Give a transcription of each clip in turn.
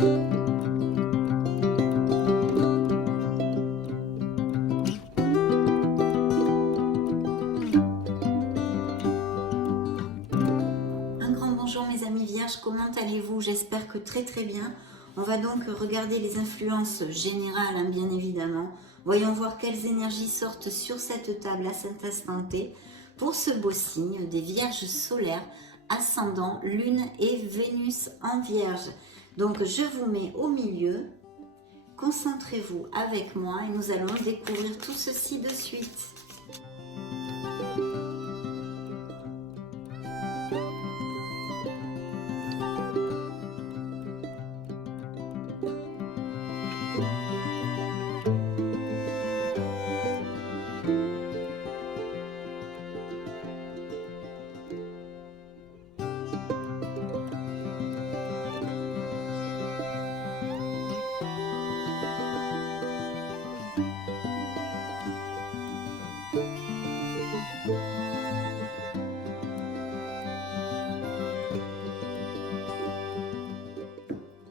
Un grand bonjour mes amis vierges, comment allez-vous? J'espère que très très bien. On va donc regarder les influences générales, hein, bien évidemment. Voyons voir quelles énergies sortent sur cette table à cet instant T pour ce beau signe des vierges solaires, ascendant, lune et Vénus en vierge. Donc je vous mets au milieu, concentrez-vous avec moi et nous allons découvrir tout ceci de suite.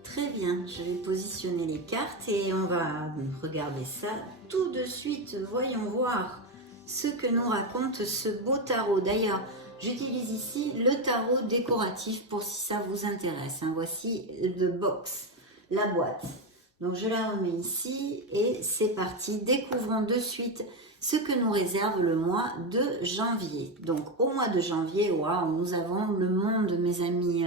Très bien, je vais positionner les cartes et on va regarder ça tout de suite. Voyons voir ce que nous raconte ce beau tarot. D'ailleurs, j'utilise ici le tarot décoratif pour si ça vous intéresse. Voici le box, la boîte. Donc je la remets ici et c'est parti. Découvrons de suite ce que nous réserve le mois de janvier. Donc au mois de janvier, waouh, nous avons le monde, mes amis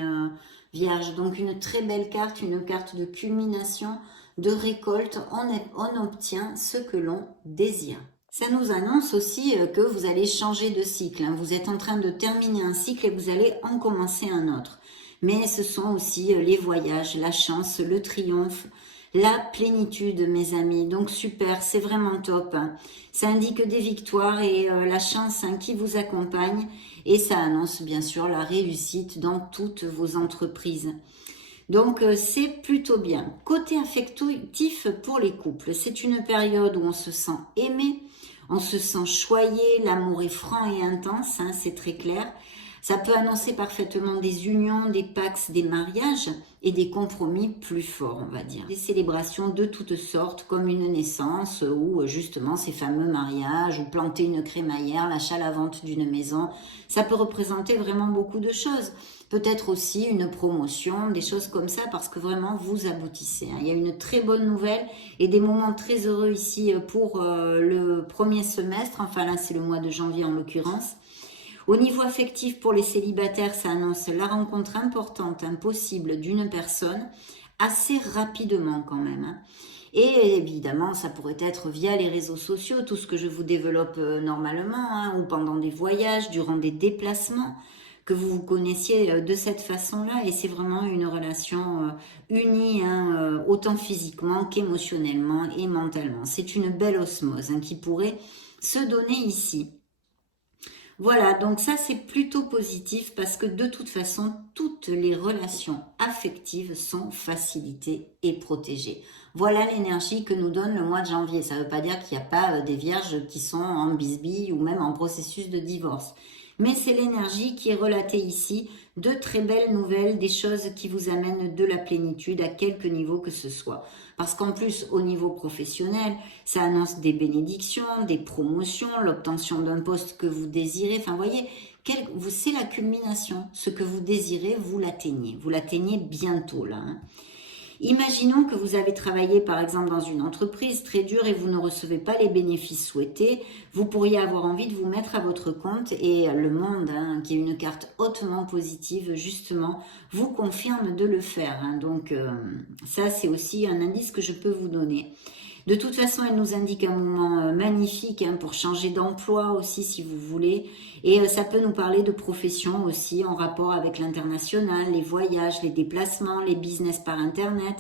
vierges. Donc une très belle carte, une carte de culmination, de récolte. On obtient ce que l'on désire. Ça nous annonce aussi que vous allez changer de cycle. Vous êtes en train de terminer un cycle et vous allez en commencer un autre. Mais ce sont aussi les voyages, la chance, le triomphe, la plénitude, mes amis. Donc super, c'est vraiment top. Ça indique des victoires et la chance qui vous accompagne. Et ça annonce bien sûr la réussite dans toutes vos entreprises. Donc c'est plutôt bien. Côté affectif pour les couples, c'est une période où on se sent aimé, on se sent choyé, l'amour est franc et intense, c'est très clair. Ça peut annoncer parfaitement des unions, des pactes, des mariages et des compromis plus forts, on va dire. Des célébrations de toutes sortes, comme une naissance ou justement ces fameux mariages, ou planter une crémaillère, l'achat-la-vente d'une maison. Ça peut représenter vraiment beaucoup de choses. Peut-être aussi une promotion, des choses comme ça, parce que vraiment vous aboutissez. Il y a une très bonne nouvelle et des moments très heureux ici pour le premier semestre. Enfin là, c'est le mois de janvier en l'occurrence. Au niveau affectif, pour les célibataires, ça annonce la rencontre importante, impossible d'une personne, assez rapidement quand même. Et évidemment, ça pourrait être via les réseaux sociaux, tout ce que je vous développe normalement, ou pendant des voyages, durant des déplacements, que vous vous connaissiez de cette façon-là. Et c'est vraiment une relation unie, autant physiquement qu'émotionnellement et mentalement. C'est une belle osmose qui pourrait se donner ici. Voilà, donc ça c'est plutôt positif parce que de toute façon, toutes les relations affectives sont facilitées et protégées. Voilà l'énergie que nous donne le mois de janvier. Ça ne veut pas dire qu'il n'y a pas des vierges qui sont en bisbille ou même en processus de divorce. Mais c'est l'énergie qui est relatée ici, de très belles nouvelles, des choses qui vous amènent de la plénitude à quelque niveau que ce soit. Parce qu'en plus, au niveau professionnel, ça annonce des bénédictions, des promotions, l'obtention d'un poste que vous désirez. Enfin, vous voyez, c'est la culmination. Ce que vous désirez, vous l'atteignez. Vous l'atteignez bientôt, là. Imaginons que vous avez travaillé par exemple dans une entreprise très dure et vous ne recevez pas les bénéfices souhaités. Vous pourriez avoir envie de vous mettre à votre compte et le monde, qui est une carte hautement positive, justement, vous confirme de le faire. Donc ça, c'est aussi un indice que je peux vous donner. De toute façon, elle nous indique un moment magnifique pour changer d'emploi aussi si vous voulez. Et ça peut nous parler de profession aussi en rapport avec l'international, les voyages, les déplacements, les business par Internet.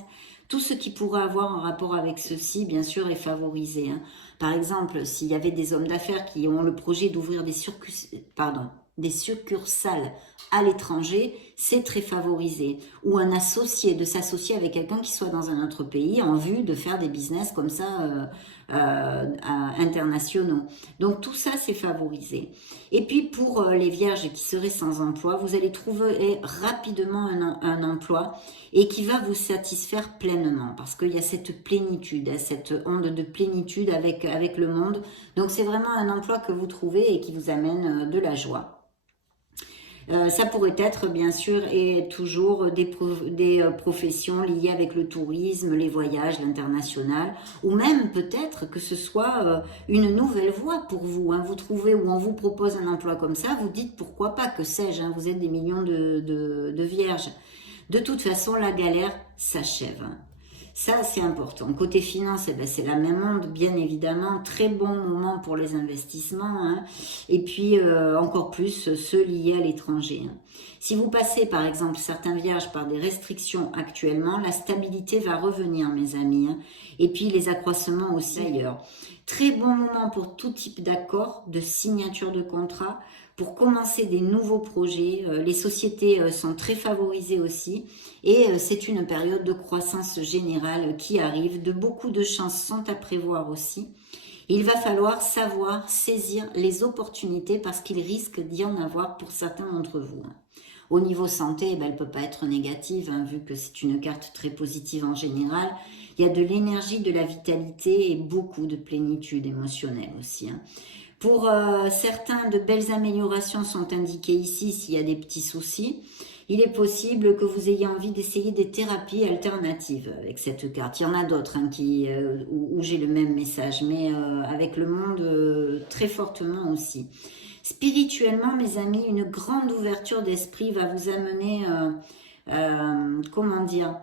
Tout ce qui pourrait avoir un rapport avec ceci, bien sûr, est favorisé. Par exemple, s'il y avait des hommes d'affaires qui ont le projet d'ouvrir des succursales à l'étranger, c'est très favorisé. Ou un associé, de s'associer avec quelqu'un qui soit dans un autre pays en vue de faire des business comme ça internationaux. Donc tout ça, c'est favorisé. Et puis pour les vierges qui seraient sans emploi, vous allez trouver rapidement un emploi et qui va vous satisfaire pleinement parce qu'il y a cette plénitude, cette onde de plénitude avec le monde. Donc c'est vraiment un emploi que vous trouvez et qui vous amène de la joie. Ça pourrait être bien sûr et toujours des professions liées avec le tourisme, les voyages, l'international, ou même peut-être que ce soit une nouvelle voie pour vous. Hein. Vous trouvez où on vous propose un emploi comme ça, vous dites pourquoi pas, que sais-je, hein, vous êtes des millions de vierges. De toute façon, la galère s'achève. Ça, c'est important. Côté finance, eh ben, c'est la même onde, bien évidemment. Très bon moment pour les investissements. Hein. Et puis, encore plus, ceux liés à l'étranger. Hein. Si vous passez, par exemple, certains vierges par des restrictions actuellement, la stabilité va revenir, mes amis. Hein. Et puis, les accroissements aussi ailleurs. Très bon moment pour tout type d'accord, de signature de contrat, pour commencer des nouveaux projets. Les sociétés sont très favorisées aussi et c'est une période de croissance générale qui arrive. Beaucoup de chances sont à prévoir aussi. Il va falloir savoir saisir les opportunités parce qu'il risque d'y en avoir pour certains d'entre vous. Au niveau santé, ben, elle ne peut pas être négative, hein, vu que c'est une carte très positive en général. Il y a de l'énergie, de la vitalité et beaucoup de plénitude émotionnelle aussi. Hein. Pour certains, de belles améliorations sont indiquées ici s'il y a des petits soucis. Il est possible que vous ayez envie d'essayer des thérapies alternatives avec cette carte. Il y en a d'autres hein, où j'ai le même message, mais avec le monde très fortement aussi. Spirituellement, mes amis, une grande ouverture d'esprit va vous amener, comment dire,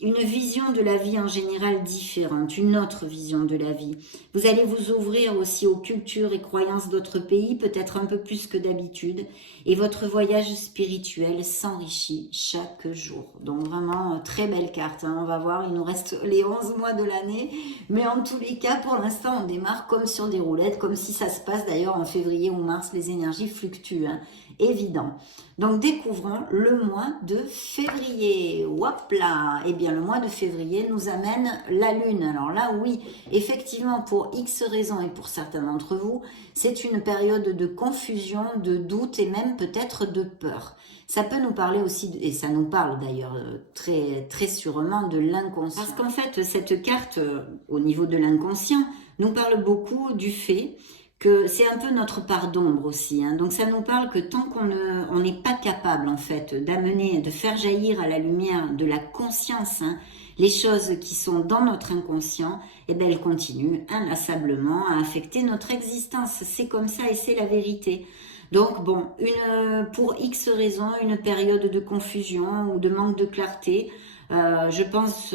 une vision de la vie en général différente, une autre vision de la vie. Vous allez vous ouvrir aussi aux cultures et croyances d'autres pays, peut-être un peu plus que d'habitude, et votre voyage spirituel s'enrichit chaque jour. Donc vraiment, très belle carte, hein. On va voir, il nous reste les 11 mois de l'année, mais en tous les cas, pour l'instant, on démarre comme sur des roulettes, comme si ça se passe d'ailleurs en février ou mars, les énergies fluctuent, hein. Évident. Donc découvrons le mois de février. Hop là. Eh bien le mois de février nous amène la lune. Alors là oui, effectivement pour X raisons et pour certains d'entre vous, c'est une période de confusion, de doute et même peut-être de peur. Ça peut nous parler aussi, et ça nous parle d'ailleurs très, très sûrement de l'inconscient. Parce qu'en fait cette carte au niveau de l'inconscient nous parle beaucoup du fait que c'est un peu notre part d'ombre aussi. Hein. Donc ça nous parle que tant qu'on n'est pas capable en fait d'amener, de faire jaillir à la lumière de la conscience hein, les choses qui sont dans notre inconscient, eh ben elles continuent inlassablement à affecter notre existence. C'est comme ça et c'est la vérité. Donc bon, pour X raisons, une période de confusion ou de manque de clarté, je pense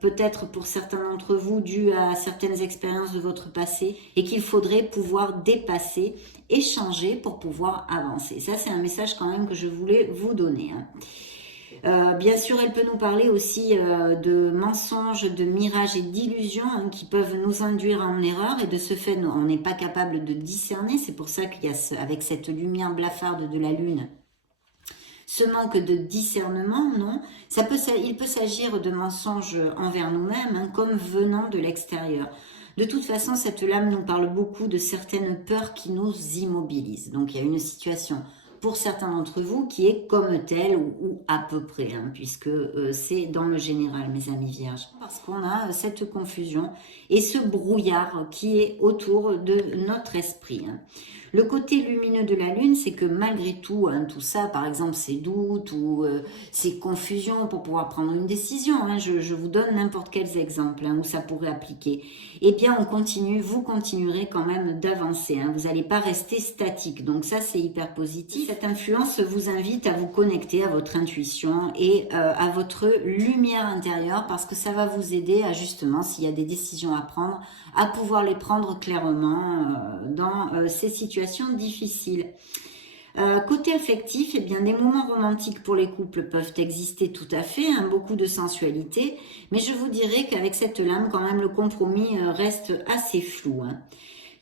peut-être pour certains d'entre vous dû à certaines expériences de votre passé et qu'il faudrait pouvoir dépasser et changer pour pouvoir avancer. Ça c'est un message quand même que je voulais vous donner. Hein. Bien sûr, elle peut nous parler aussi de mensonges, de mirages et d'illusions hein, qui peuvent nous induire en erreur et de ce fait, on n'est pas capable de discerner. C'est pour ça qu'il y a avec cette lumière blafarde de la lune, ce manque de discernement, non, il peut s'agir de mensonges envers nous-mêmes, hein, comme venant de l'extérieur. De toute façon, cette lame nous parle beaucoup de certaines peurs qui nous immobilisent. Donc, il y a une situation pour certains d'entre vous qui est comme telle ou à peu près, hein, puisque c'est dans le général, mes amis vierges. Parce qu'on a cette confusion et ce brouillard qui est autour de notre esprit. Hein. Le côté lumineux de la lune, c'est que malgré tout, hein, tout ça, par exemple ces doutes ou ces confusions pour pouvoir prendre une décision, hein, je vous donne n'importe quels exemples hein, où ça pourrait appliquer, eh bien on continue, vous continuerez quand même d'avancer, hein, vous n'allez pas rester statique, donc ça c'est hyper positif. Cette influence vous invite à vous connecter à votre intuition et à votre lumière intérieure parce que ça va vous aider à justement, s'il y a des décisions à prendre, à pouvoir les prendre clairement dans ces situations difficiles. Côté affectif, eh bien, des moments romantiques pour les couples peuvent exister tout à fait, hein, beaucoup de sensualité, mais je vous dirais qu'avec cette lame, quand même, le compromis reste assez flou. Hein.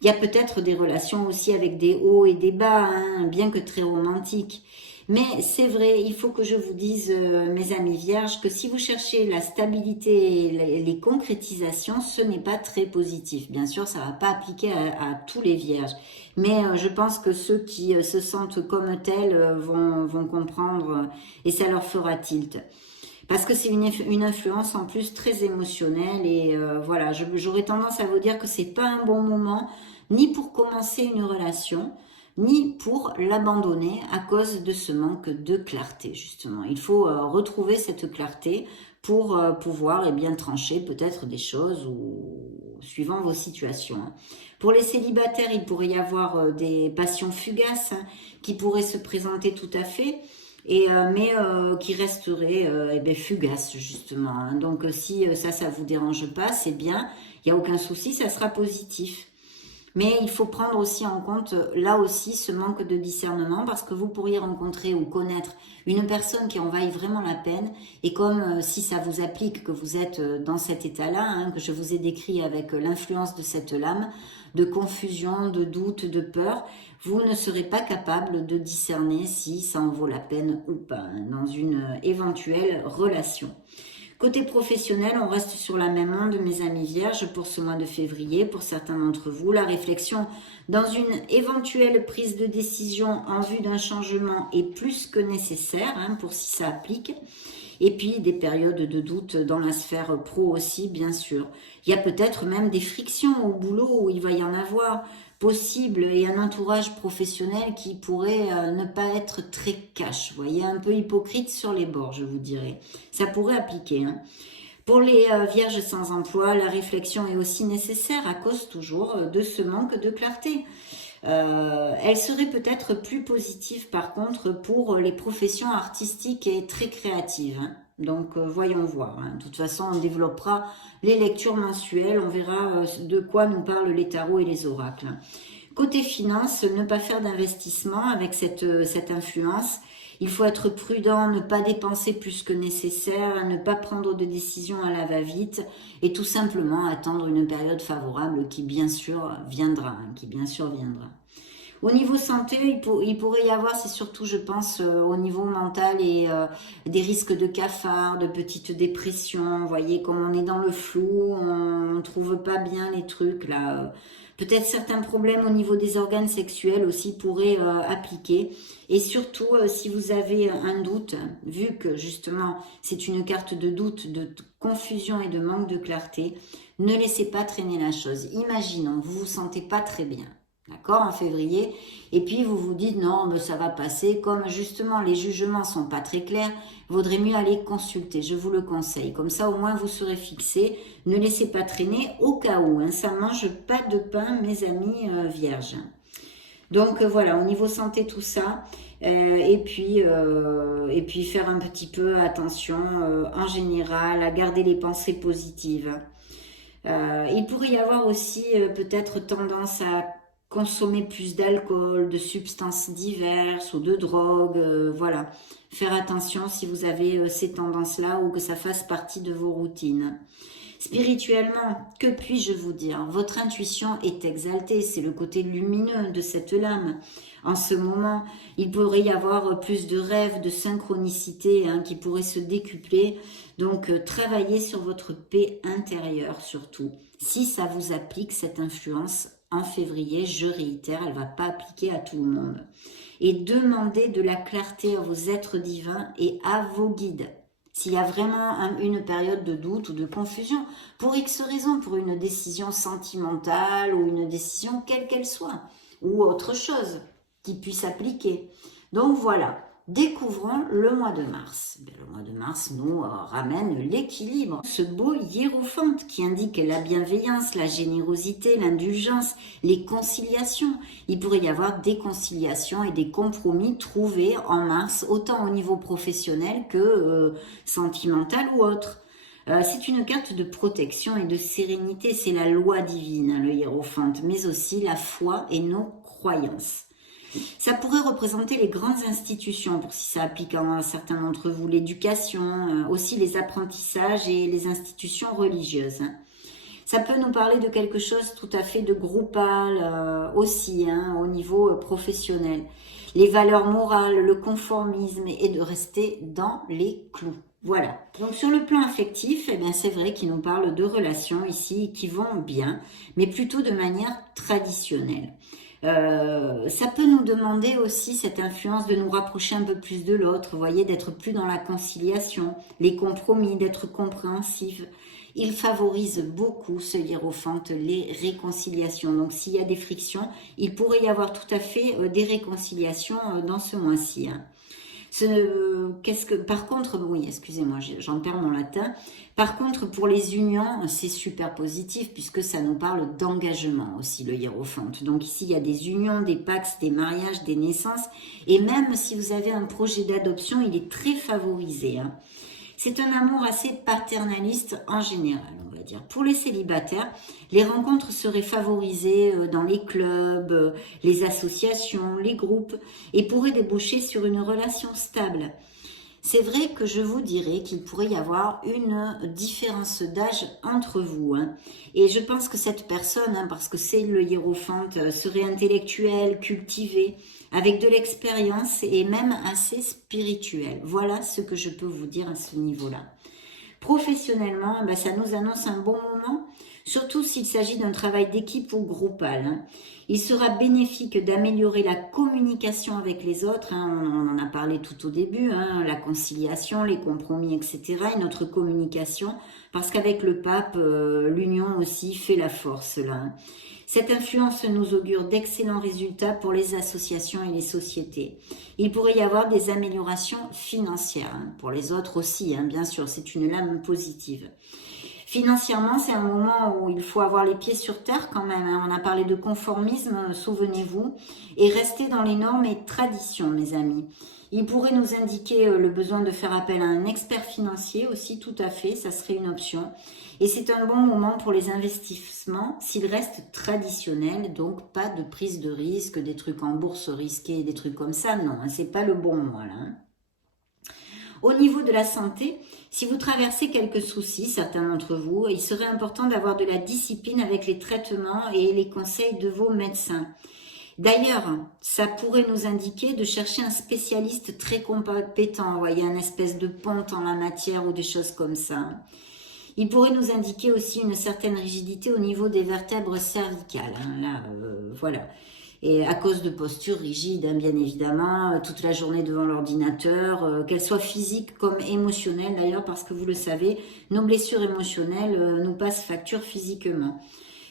Il y a peut-être des relations aussi avec des hauts et des bas, hein, bien que très romantiques. Mais c'est vrai, il faut que je vous dise, mes amis vierges, que si vous cherchez la stabilité et les concrétisations, ce n'est pas très positif. Bien sûr, ça ne va pas appliquer à tous les vierges. Mais je pense que ceux qui se sentent comme tels vont comprendre et ça leur fera tilt. Parce que c'est une influence en plus très émotionnelle et voilà, j'aurais tendance à vous dire que c'est pas un bon moment ni pour commencer une relation, ni pour l'abandonner à cause de ce manque de clarté justement. Il faut retrouver cette clarté pour pouvoir bien trancher peut-être des choses ou suivant vos situations. Pour les célibataires, il pourrait y avoir des passions fugaces qui pourraient se présenter tout à fait mais qui resterait fugace justement. Donc si ça vous dérange pas, c'est bien, il n'y a aucun souci, ça sera positif. Mais il faut prendre aussi en compte, là aussi, ce manque de discernement parce que vous pourriez rencontrer ou connaître une personne qui en vaille vraiment la peine. Et comme si ça vous applique, que vous êtes dans cet état-là, que je vous ai décrit avec l'influence de cette lame, de confusion, de doute, de peur, vous ne serez pas capable de discerner si ça en vaut la peine ou pas dans une éventuelle relation. Côté professionnel, on reste sur la même onde, mes amis vierges, pour ce mois de février. Pour certains d'entre vous, la réflexion dans une éventuelle prise de décision en vue d'un changement est plus que nécessaire, pour si ça applique. Et puis des périodes de doute dans la sphère pro aussi, bien sûr. Il y a peut-être même des frictions au boulot où il va y en avoir possible et un entourage professionnel qui pourrait ne pas être très cash, vous voyez, un peu hypocrite sur les bords, je vous dirais. Ça pourrait appliquer. Pour les vierges sans emploi, la réflexion est aussi nécessaire à cause toujours de ce manque de clarté. Elle serait peut-être plus positive par contre pour les professions artistiques et très créatives. Donc voyons voir. De toute façon, on développera les lectures mensuelles, on verra de quoi nous parlent les tarots et les oracles. Côté finance, ne pas faire d'investissement avec cette influence. Il faut être prudent, ne pas dépenser plus que nécessaire, ne pas prendre de décisions à la va-vite et tout simplement attendre une période favorable qui bien sûr viendra. Au niveau santé, il pourrait y avoir, c'est surtout, je pense, au niveau mental et des risques de cafard, de petites dépressions. Vous voyez, comme on est dans le flou, on ne trouve pas bien les trucs là. Peut-être certains problèmes au niveau des organes sexuels aussi pourraient appliquer. Et surtout, si vous avez un doute, vu que justement c'est une carte de doute, de confusion et de manque de clarté, ne laissez pas traîner la chose. Imaginons, vous vous sentez pas très bien. D'accord, en février, et puis vous vous dites non, mais ça va passer, comme justement les jugements sont pas très clairs, vaudrait mieux aller consulter, je vous le conseille, comme ça au moins vous serez fixé, ne laissez pas traîner au cas où, ça mange pas de pain mes amis vierges. Donc voilà, au niveau santé tout ça, et puis faire un petit peu attention en général à garder les pensées positives. Il pourrait y avoir aussi peut-être tendance à consommer plus d'alcool, de substances diverses ou de drogue, voilà. Faire attention si vous avez ces tendances-là ou que ça fasse partie de vos routines. Spirituellement, que puis-je vous dire? Votre intuition est exaltée, c'est le côté lumineux de cette lame. En ce moment, il pourrait y avoir plus de rêves, de synchronicité qui pourraient se décupler. Donc, travaillez sur votre paix intérieure surtout. Si ça vous applique cette influence en février, je réitère, elle ne va pas appliquer à tout le monde. Et demandez de la clarté à vos êtres divins et à vos guides. S'il y a vraiment une période de doute ou de confusion, pour X raisons, pour une décision sentimentale ou une décision quelle qu'elle soit, ou autre chose qui puisse appliquer. Donc voilà, découvrons le mois de mars. Le mois de mars nous ramène l'équilibre. Ce beau hiérophante qui indique la bienveillance, la générosité, l'indulgence, les conciliations. Il pourrait y avoir des conciliations et des compromis trouvés en mars, autant au niveau professionnel que sentimental ou autre. C'est une carte de protection et de sérénité, c'est la loi divine, le hiérophante, mais aussi la foi et nos croyances. Ça pourrait représenter les grandes institutions, pour si ça applique à certains d'entre vous, l'éducation, aussi les apprentissages et les institutions religieuses. Ça peut nous parler de quelque chose tout à fait de groupal aussi, hein, au niveau professionnel. Les valeurs morales, le conformisme et de rester dans les clous. Voilà. Donc sur le plan affectif, eh bien c'est vrai qu'il nous parle de relations ici qui vont bien, mais plutôt de manière traditionnelle. Ça peut nous demander aussi cette influence de nous rapprocher un peu plus de l'autre, vous voyez, d'être plus dans la conciliation, les compromis, d'être compréhensif. Il favorise beaucoup, ce hiérophante, les réconciliations. Donc s'il y a des frictions, il pourrait y avoir tout à fait des réconciliations dans ce mois-ci. Hein. Par contre, oui, excusez-moi, j'en perds mon latin. Par contre, pour les unions, c'est super positif puisque ça nous parle d'engagement aussi, le hiérophante. Donc ici, il y a des unions, des pactes, des mariages, des naissances. Et même si vous avez un projet d'adoption, il est très favorisé. Hein. C'est un amour assez paternaliste en général, on va dire. Pour les célibataires, les rencontres seraient favorisées dans les clubs, les associations, les groupes et pourraient déboucher sur une relation stable. C'est vrai que je vous dirais qu'il pourrait y avoir une différence d'âge entre vous. Hein. Et je pense que cette personne, hein, parce que c'est le hiérophante, serait intellectuelle, cultivée, avec de l'expérience et même assez spirituelle. Voilà ce que je peux vous dire à ce niveau-là. Professionnellement, ben, ça nous annonce un bon moment, surtout s'il s'agit d'un travail d'équipe ou groupal. Hein. Il sera bénéfique d'améliorer la communication avec les autres, hein, on en a parlé tout au début, hein, la conciliation, les compromis, etc. et notre communication, parce qu'avec le pape, l'union aussi fait la force là. Hein. Cette influence nous augure d'excellents résultats pour les associations et les sociétés. Il pourrait y avoir des améliorations financières, hein, pour les autres aussi, hein, bien sûr, c'est une lame positive. Financièrement, c'est un moment où il faut avoir les pieds sur terre quand même. Hein. On a parlé de conformisme, souvenez-vous, et rester dans les normes et traditions, mes amis. Il pourrait nous indiquer le besoin de faire appel à un expert financier aussi, tout à fait, ça serait une option. Et c'est un bon moment pour les investissements s'ils restent traditionnels, donc pas de prise de risque, des trucs en bourse risqués, des trucs comme ça, non, hein, c'est pas le bon mois là. Hein. Au niveau de la santé, si vous traversez quelques soucis, certains d'entre vous, il serait important d'avoir de la discipline avec les traitements et les conseils de vos médecins. D'ailleurs, ça pourrait nous indiquer de chercher un spécialiste très compétent, vous voyez, un espèce de ponte en la matière ou des choses comme ça. Il pourrait nous indiquer aussi une certaine rigidité au niveau des vertèbres cervicales. Hein, là, voilà. Et à cause de postures rigides, hein, bien évidemment, toute la journée devant l'ordinateur, qu'elles soient physiques comme émotionnelles d'ailleurs, parce que vous le savez, nos blessures émotionnelles nous passent facture physiquement.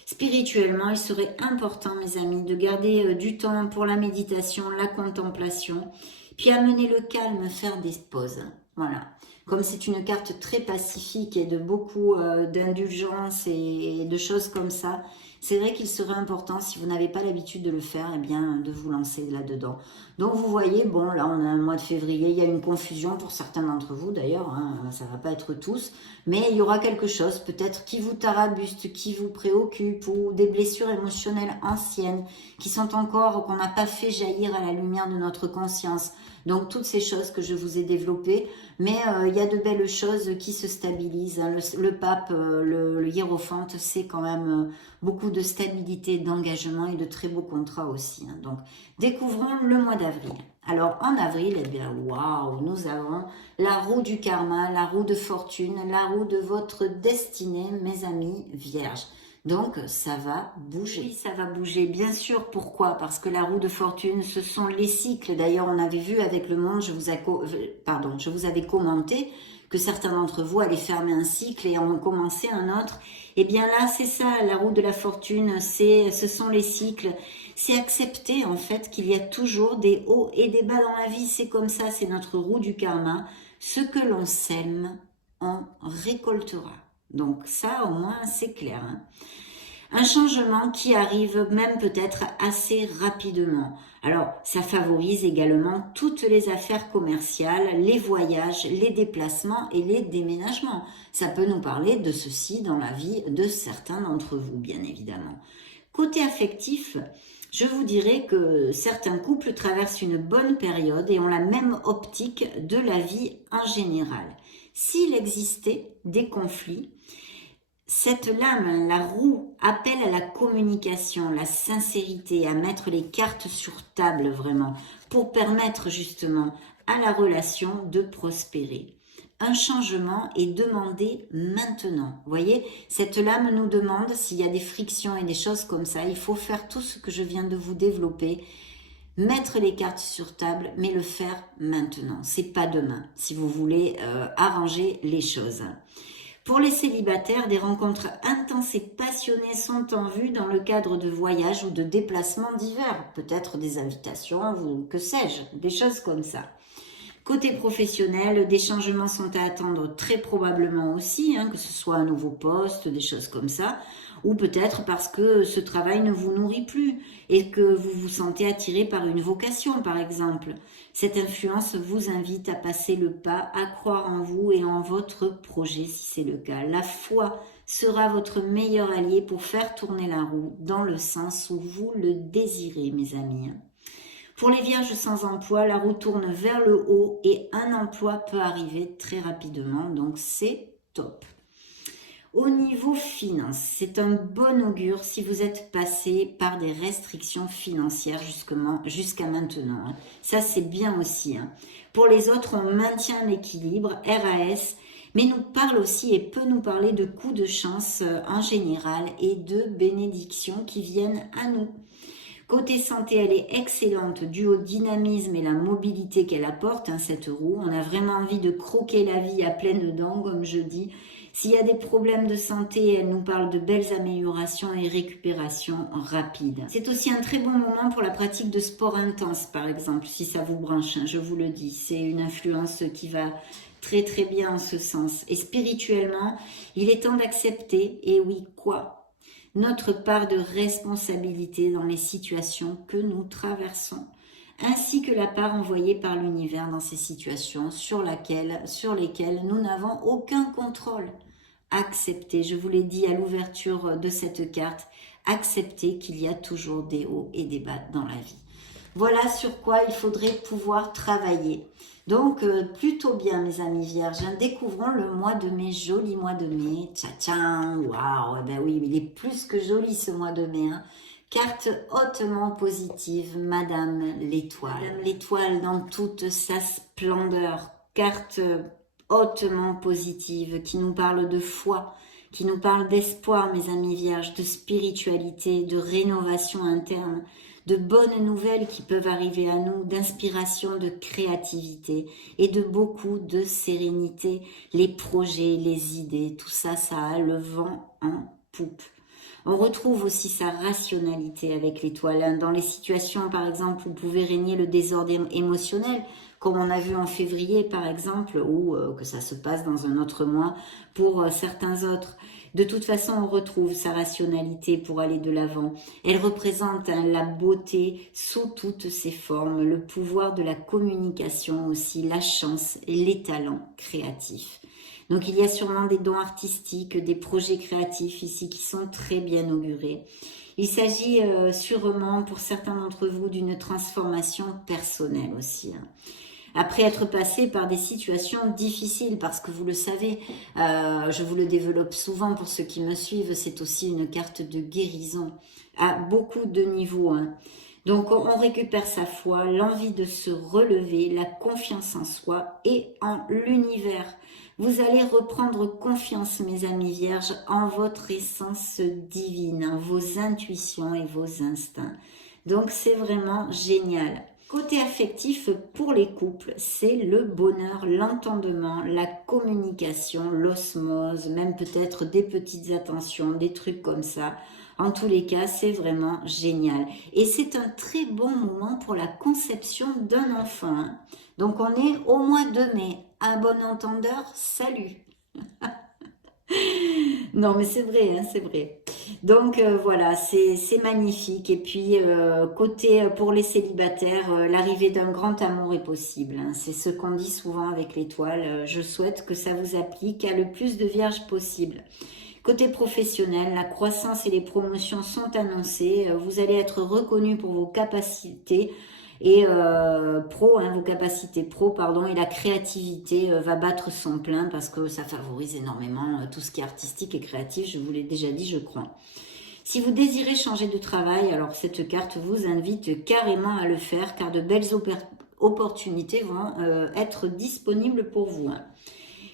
Spirituellement, il serait important, mes amis, de garder du temps pour la méditation, la contemplation, puis amener le calme, faire des pauses. Voilà. Comme c'est une carte très pacifique et de beaucoup d'indulgence et de choses comme ça, c'est vrai qu'il serait important, si vous n'avez pas l'habitude de le faire, eh bien, de vous lancer là-dedans. Donc vous voyez, bon, là on a un mois de février, il y a une confusion pour certains d'entre vous d'ailleurs, hein, ça ne va pas être tous, mais il y aura quelque chose peut-être qui vous tarabuste, qui vous préoccupe, ou des blessures émotionnelles anciennes qui sont encore, qu'on n'a pas fait jaillir à la lumière de notre conscience. Donc toutes ces choses que je vous ai développées, mais il y a de belles choses qui se stabilisent. Hein. Le pape, le hiérophante, c'est quand même beaucoup de stabilité, d'engagement et de très beaux contrats aussi. Hein. Donc découvrons le mois d'avril. Alors en avril, eh bien waouh, nous avons la roue du karma, la roue de fortune, la roue de votre destinée, mes amis vierges. Donc, ça va bouger. Oui, ça va bouger, bien sûr. Pourquoi? Parce que la roue de fortune, ce sont les cycles. D'ailleurs, on avait vu avec le monde, je vous avais commenté que certains d'entre vous allaient fermer un cycle et en commencer un autre. Eh bien là, c'est ça, la roue de la fortune, ce sont les cycles. C'est accepter, en fait, qu'il y a toujours des hauts et des bas dans la vie. C'est comme ça, c'est notre roue du karma. Ce que l'on sème, on récoltera. Donc ça, au moins, c'est clair. Hein. Un changement qui arrive même peut-être assez rapidement. Alors, ça favorise également toutes les affaires commerciales, les voyages, les déplacements et les déménagements. Ça peut nous parler de ceci dans la vie de certains d'entre vous, bien évidemment. Côté affectif, je vous dirais que certains couples traversent une bonne période et ont la même optique de la vie en général. S'il existait des conflits, Cette lame, la roue, appelle à la communication, la sincérité, à mettre les cartes sur table vraiment, pour permettre justement à la relation de prospérer. Un changement est demandé maintenant. Vous voyez, cette lame nous demande s'il y a des frictions et des choses comme ça. Il faut faire tout ce que je viens de vous développer, mettre les cartes sur table, mais le faire maintenant. C'est pas demain, si vous voulez arranger les choses. Pour les célibataires, des rencontres intenses et passionnées sont en vue dans le cadre de voyages ou de déplacements divers, peut-être des invitations ou que sais-je, des choses comme ça. Côté professionnel, des changements sont à attendre très probablement aussi, que ce soit un nouveau poste, des choses comme ça, ou peut-être parce que ce travail ne vous nourrit plus et que vous vous sentez attiré par une vocation, par exemple. Cette influence vous invite à passer le pas, à croire en vous et en votre projet si c'est le cas. La foi sera votre meilleur allié pour faire tourner la roue dans le sens où vous le désirez, mes amis. Pour les vierges sans emploi, la roue tourne vers le haut et un emploi peut arriver très rapidement, donc c'est top. Au niveau finance, c'est un bon augure si vous êtes passé par des restrictions financières jusqu'à maintenant. Ça, c'est bien aussi. Pour les autres, on maintient l'équilibre, RAS, mais nous parle aussi et peut nous parler de coups de chance en général et de bénédictions qui viennent à nous. Côté santé, elle est excellente due au dynamisme et la mobilité qu'elle apporte, cette roue. On a vraiment envie de croquer la vie à pleines dents, comme je dis. S'il y a des problèmes de santé, elle nous parle de belles améliorations et récupération rapide. C'est aussi un très bon moment pour la pratique de sport intense, par exemple, si ça vous branche, je vous le dis. C'est une influence qui va très très bien en ce sens. Et spirituellement, il est temps d'accepter, et oui, quoi ? Notre part de responsabilité dans les situations que nous traversons, ainsi que la part envoyée par l'univers dans ces situations sur lesquelles nous n'avons aucun contrôle. Acceptez, je vous l'ai dit à l'ouverture de cette carte, acceptez qu'il y a toujours des hauts et des bas dans la vie. Voilà sur quoi il faudrait pouvoir travailler. Donc, plutôt bien, mes amis vierges. Découvrons le mois de mai, joli mois de mai. Tcha-tcha, waouh, eh ben oui, il est plus que joli ce mois de mai. Carte hautement positive, Madame l'Étoile. Madame l'Étoile dans toute sa splendeur. Carte hautement positive qui nous parle de foi, qui nous parle d'espoir, mes amis vierges, de spiritualité, de rénovation interne, de bonnes nouvelles qui peuvent arriver à nous, d'inspiration, de créativité et de beaucoup de sérénité. Les projets, les idées, tout ça, ça a le vent en poupe. On retrouve aussi sa rationalité avec l'étoile. Dans les situations, par exemple, où pouvait régner le désordre émotionnel, comme on a vu en février, par exemple, ou que ça se passe dans un autre mois pour certains autres. De toute façon, on retrouve sa rationalité pour aller de l'avant. Elle représente la beauté sous toutes ses formes, le pouvoir de la communication aussi, la chance et les talents créatifs. Donc il y a sûrement des dons artistiques, des projets créatifs ici qui sont très bien augurés. Il s'agit sûrement pour certains d'entre vous d'une transformation personnelle aussi. Après être passé par des situations difficiles, parce que vous le savez, je vous le développe souvent pour ceux qui me suivent, c'est aussi une carte de guérison à beaucoup de niveaux. Donc on récupère sa foi, l'envie de se relever, la confiance en soi et en l'univers. Vous allez reprendre confiance, mes amis vierges, en votre essence divine, en vos intuitions et vos instincts. Donc c'est vraiment génial. Côté affectif, pour les couples, c'est le bonheur, l'entendement, la communication, l'osmose, même peut-être des petites attentions, des trucs comme ça. En tous les cas, c'est vraiment génial. Et c'est un très bon moment pour la conception d'un enfant. Donc on est au mois de mai. À bon entendeur, salut. Non, mais c'est vrai, c'est vrai. Donc voilà, c'est magnifique. Et puis côté pour les célibataires, l'arrivée d'un grand amour est possible. C'est ce qu'on dit souvent avec l'étoile. Je souhaite que ça vous applique à le plus de vierges possible. Côté professionnel, la croissance et les promotions sont annoncées. Vous allez être reconnu pour vos capacités Et pro, hein, vos capacités pro, pardon, et la créativité va battre son plein parce que ça favorise énormément tout ce qui est artistique et créatif, je vous l'ai déjà dit, je crois. Si vous désirez changer de travail, alors cette carte vous invite carrément à le faire car de belles opportunités vont être disponibles pour vous. Hein.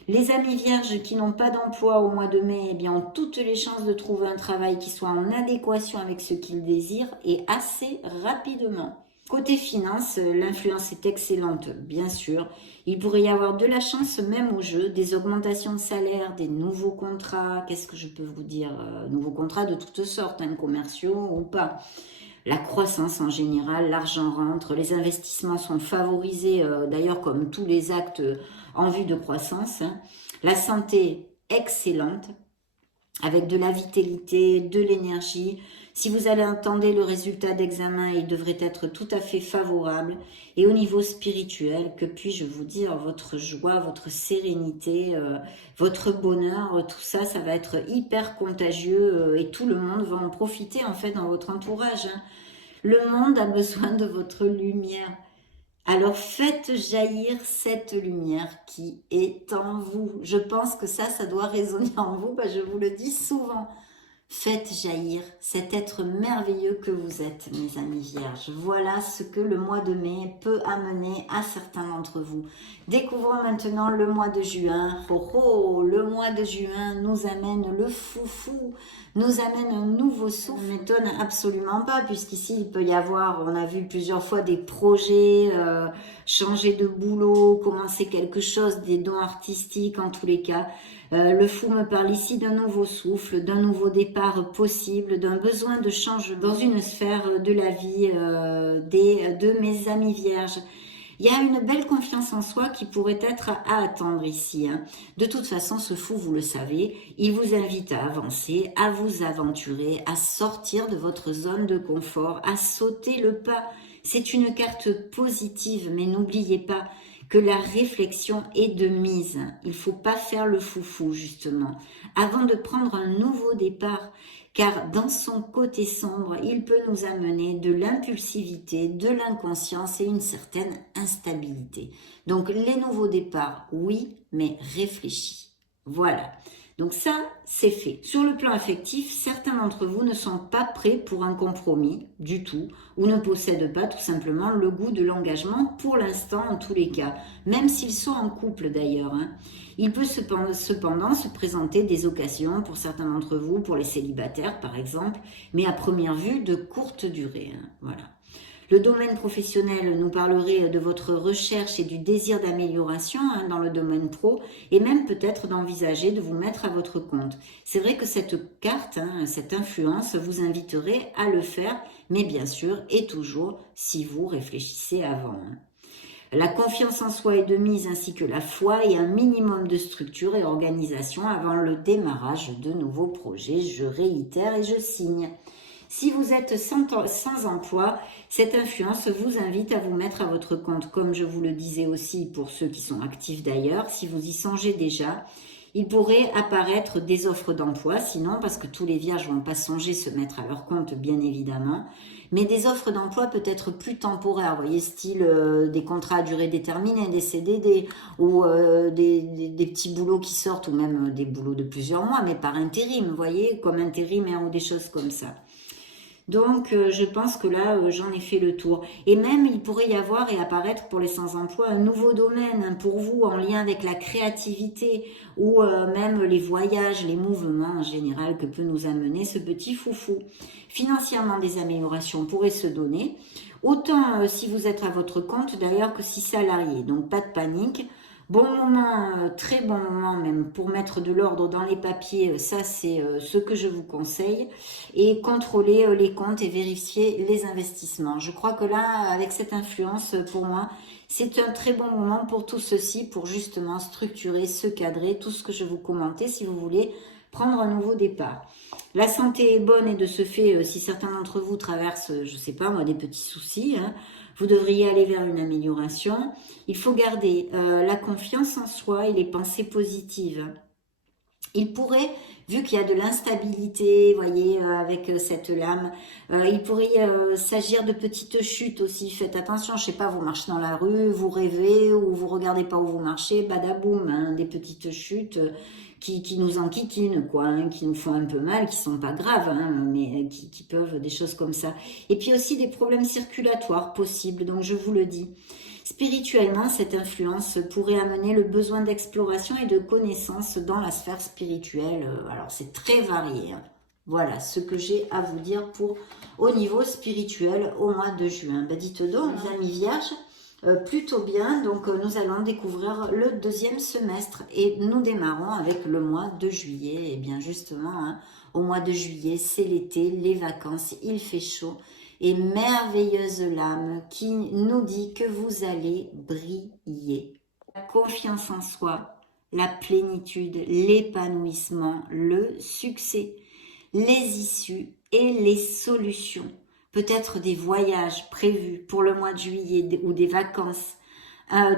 Les amis vierges qui n'ont pas d'emploi au mois de mai, eh bien, ont toutes les chances de trouver un travail qui soit en adéquation avec ce qu'ils désirent et assez rapidement. Côté finance, l'influence est excellente, bien sûr. Il pourrait y avoir de la chance même au jeu, des augmentations de salaire, des nouveaux contrats. Qu'est-ce que je peux vous dire? Nouveaux contrats de toutes sortes, hein, commerciaux ou pas. La croissance en général, l'argent rentre, les investissements sont favorisés, d'ailleurs comme tous les actes en vue de croissance. Hein. La santé excellente, avec de la vitalité, de l'énergie. Si vous allez entendre le résultat d'examen, il devrait être tout à fait favorable. Et au niveau spirituel, que puis-je vous dire, votre joie, votre sérénité, votre bonheur, tout ça, ça va être hyper contagieux et tout le monde va en profiter en fait dans votre entourage. Hein. Le monde a besoin de votre lumière. Alors faites jaillir cette lumière qui est en vous. Je pense que ça doit résonner en vous, je vous le dis souvent. Faites jaillir cet être merveilleux que vous êtes, mes amis vierges. Voilà ce que le mois de mai peut amener à certains d'entre vous. Découvrons maintenant le mois de juin. Oh, le mois de juin nous amène le foufou, nous amène un nouveau souffle. Ça ne m'étonne absolument pas, puisqu'ici il peut y avoir, on a vu plusieurs fois des projets, changer de boulot, commencer quelque chose, des dons artistiques en tous les cas. Le fou me parle ici d'un nouveau souffle, d'un nouveau départ possible, d'un besoin de changement dans une sphère de la vie de mes amis vierges. Il y a une belle confiance en soi qui pourrait être à attendre ici. Hein. De toute façon, ce fou, vous le savez, il vous invite à avancer, à vous aventurer, à sortir de votre zone de confort, à sauter le pas. C'est une carte positive, mais n'oubliez pas que la réflexion est de mise. Il ne faut pas faire le foufou, justement, avant de prendre un nouveau départ, car dans son côté sombre, il peut nous amener de l'impulsivité, de l'inconscience et une certaine instabilité. Donc, les nouveaux départs, oui, mais réfléchis. Voilà. Donc ça, c'est fait. Sur le plan affectif, certains d'entre vous ne sont pas prêts pour un compromis du tout, ou ne possèdent pas tout simplement le goût de l'engagement pour l'instant en tous les cas, même s'ils sont en couple d'ailleurs. Hein. Il peut cependant se présenter des occasions pour certains d'entre vous, pour les célibataires par exemple, mais à première vue de courte durée. Hein. Voilà. Le domaine professionnel nous parlerait de votre recherche et du désir d'amélioration dans le domaine pro et même peut-être d'envisager de vous mettre à votre compte. C'est vrai que cette carte, cette influence vous inviterait à le faire, mais bien sûr et toujours si vous réfléchissez avant. La confiance en soi est de mise ainsi que la foi et un minimum de structure et organisation avant le démarrage de nouveaux projets. Je réitère et je signe. Si vous êtes sans emploi, cette influence vous invite à vous mettre à votre compte, comme je vous le disais aussi pour ceux qui sont actifs d'ailleurs. Si vous y songez déjà, il pourrait apparaître des offres d'emploi, sinon parce que tous les vierges ne vont pas songer se mettre à leur compte, bien évidemment. Mais des offres d'emploi peut-être plus temporaires, vous voyez, style des contrats à durée déterminée, des CDD, ou des petits boulots qui sortent, ou même des boulots de plusieurs mois, mais par intérim, vous voyez, comme intérim ou des choses comme ça. Donc, je pense que là, j'en ai fait le tour. Et même, il pourrait y avoir et apparaître pour les sans-emploi un nouveau domaine pour vous en lien avec la créativité ou même les voyages, les mouvements en général que peut nous amener ce petit foufou. Financièrement, des améliorations pourraient se donner. Autant si vous êtes à votre compte d'ailleurs que si salarié. Donc, pas de panique. Bon moment, très bon moment même pour mettre de l'ordre dans les papiers, ça c'est ce que je vous conseille. Et contrôler les comptes et vérifier les investissements. Je crois que là, avec cette influence, pour moi, c'est un très bon moment pour tout ceci, pour justement structurer, se cadrer, tout ce que je vous commentais si vous voulez prendre un nouveau départ. La santé est bonne et de ce fait, si certains d'entre vous traversent, je sais pas moi, des petits soucis, vous devriez aller vers une amélioration. Il faut garder la confiance en soi et les pensées positives. Il pourrait, vu qu'il y a de l'instabilité, voyez, avec cette lame, il pourrait s'agir de petites chutes aussi. Faites attention, je sais pas, vous marchez dans la rue, vous rêvez ou vous regardez pas où vous marchez, badaboum, hein, des petites chutes qui nous enquiquinent, quoi, hein, qui nous font un peu mal, qui sont pas graves, hein, mais qui peuvent, des choses comme ça. Et puis aussi des problèmes circulatoires possibles, donc je vous le dis. Spirituellement, cette influence pourrait amener le besoin d'exploration et de connaissance dans la sphère spirituelle. Alors, c'est très varié, hein. Voilà ce que j'ai à vous dire pour au niveau spirituel au mois de juin. Ben, dites donc, les amis vierges, plutôt bien. Donc, nous allons découvrir le deuxième semestre et nous démarrons avec le mois de juillet. Et bien justement, hein, au mois de juillet, c'est l'été, les vacances, il fait chaud. Et merveilleuse lame qui nous dit que vous allez briller. La confiance en soi, la plénitude, l'épanouissement, le succès, les issues et les solutions. Peut-être des voyages prévus pour le mois de juillet ou des vacances,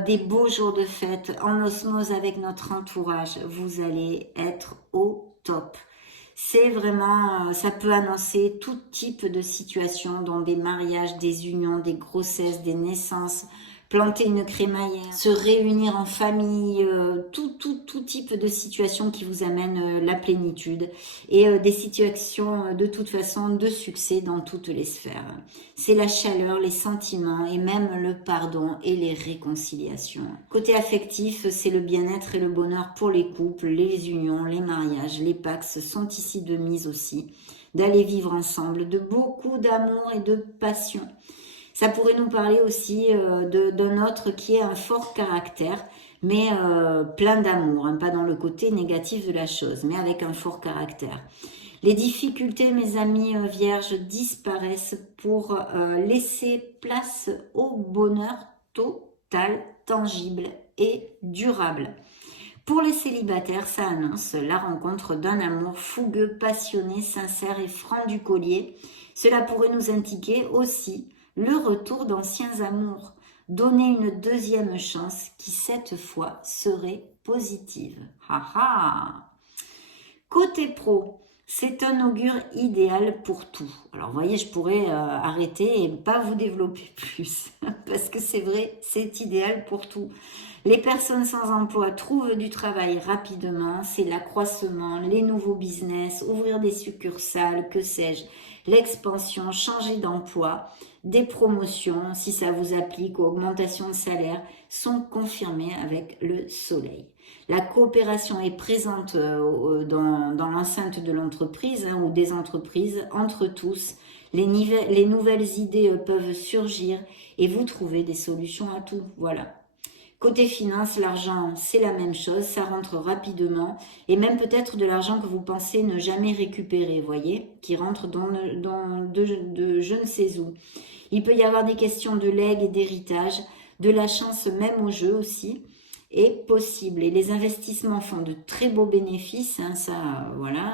des beaux jours de fête en osmose avec notre entourage. Vous allez être au top. C'est vraiment, ça peut annoncer tout type de situations, dont des mariages, des unions, des grossesses, des naissances, planter une crémaillère, se réunir en famille, tout type de situations qui vous amènent la plénitude et des situations de toute façon de succès dans toutes les sphères. C'est la chaleur, les sentiments et même le pardon et les réconciliations. Côté affectif, c'est le bien-être et le bonheur pour les couples, les unions, les mariages, les pax sont ici de mise aussi, d'aller vivre ensemble, de beaucoup d'amour et de passion. Ça pourrait nous parler aussi d'un autre qui est un fort caractère, mais plein d'amour, hein, pas dans le côté négatif de la chose, mais avec un fort caractère. Les difficultés, mes amis vierges, disparaissent pour laisser place au bonheur total, tangible et durable. Pour les célibataires, ça annonce la rencontre d'un amour fougueux, passionné, sincère et franc du collier. Cela pourrait nous indiquer aussi le retour d'anciens amours, donner une deuxième chance qui cette fois serait positive. Côté pro, c'est un augure idéal pour tout. Alors vous voyez, je pourrais arrêter et pas vous développer plus, parce que c'est vrai, c'est idéal pour tout. Les personnes sans emploi trouvent du travail rapidement, c'est l'accroissement, les nouveaux business, ouvrir des succursales, que sais-je, l'expansion, changer d'emploi, des promotions, si ça vous applique, ou augmentation de salaire, sont confirmées avec le soleil. La coopération est présente dans l'enceinte de l'entreprise ou des entreprises, entre tous. Les nouvelles idées peuvent surgir et vous trouvez des solutions à tout. Voilà. Côté finance, l'argent, c'est la même chose, ça rentre rapidement et même peut-être de l'argent que vous pensez ne jamais récupérer, voyez, qui rentre dans de je ne sais où. Il peut y avoir des questions de legs et d'héritage, de la chance même au jeu aussi, est possible. Et les investissements font de très beaux bénéfices, hein, ça, voilà,